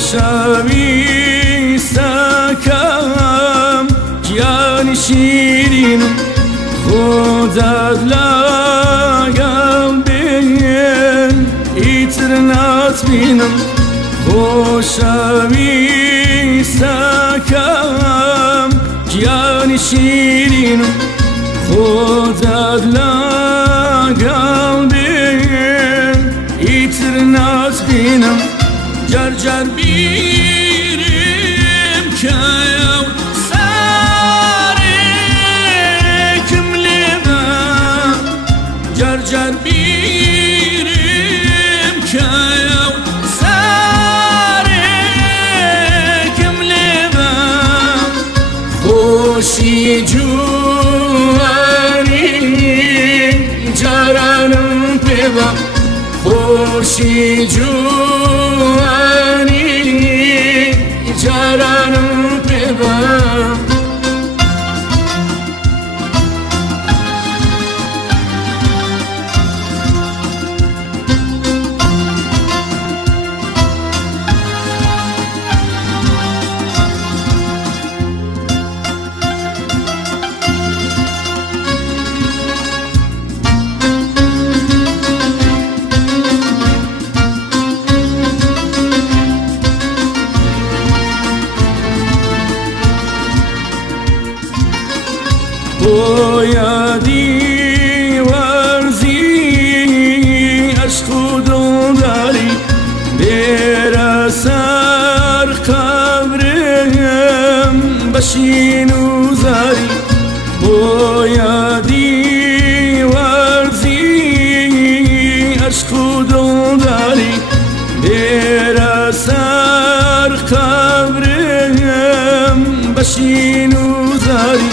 خۆشەویستەکەم گیانی شیرینم خۆدات لەگەڵ بێن ئیتر ناتبینم خۆشەویستەکەم گیانی شیرینم خۆدات لەگەڵ بێن ئیتر ناتبینم جەرجەر بیرم کەیەو سارێکم لێبە جەرجەر بیرم کەیەو سارێکم لێبە خۆشی جوانی جارانم پێبە خۆشی جوانی جارانم پێبە یادی ورزی عشق و دلداری بێرە سەر قەبرم بەشین و زاری بۆ یادی ورزی عشق و دلداری بێرە سەر قەبرم بەشین و زاری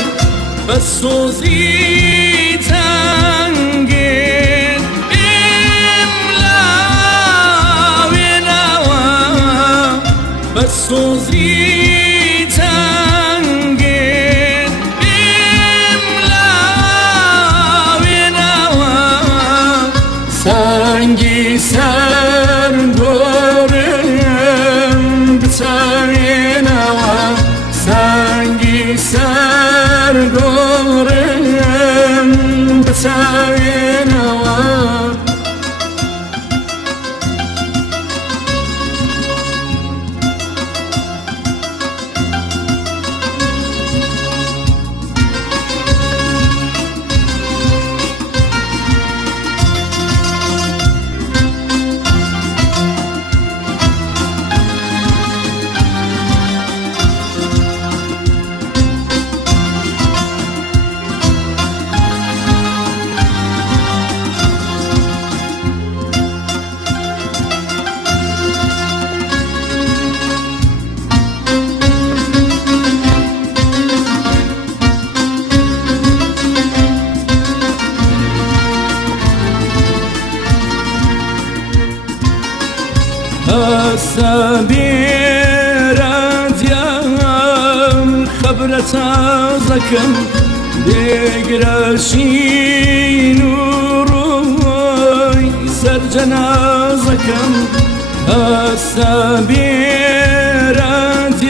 بسوزی تنگید املاوی نوا بسوزی تنگید املاوی نوا سنگی سر گورم بتاوی نوا سنگی سر گورم بتاوی نوا سەبێرەدیان خەبرە تازەکەم دێگرەشین و ڕۆی سەرجەنازەکەم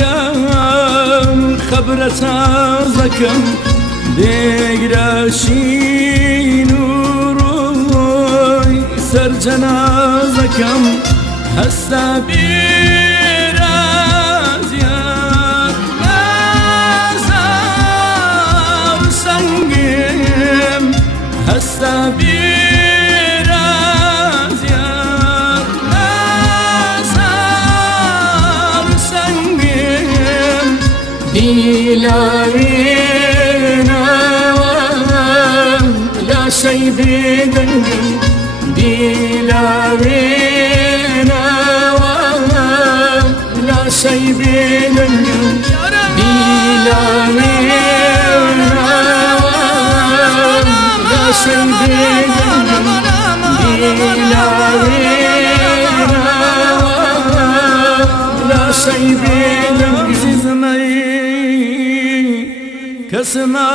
سەبێرەدیان خەبرە تازەکەم دێگرەشین و ڕۆی سەرجەنازەکەم هەستا بێرازیان نازاو سەنگێم هەستا بێرازیان نازاو سەنگێم دیلاوێنەوە لاشەی بێدەنگم دیلاوێنەوە لاشەی بێدەنگم دیلاوێنەوە لاشەی بێدەنگم دیلاوێنەوە لاشەی بێدەنگم زیزمەی کەسمە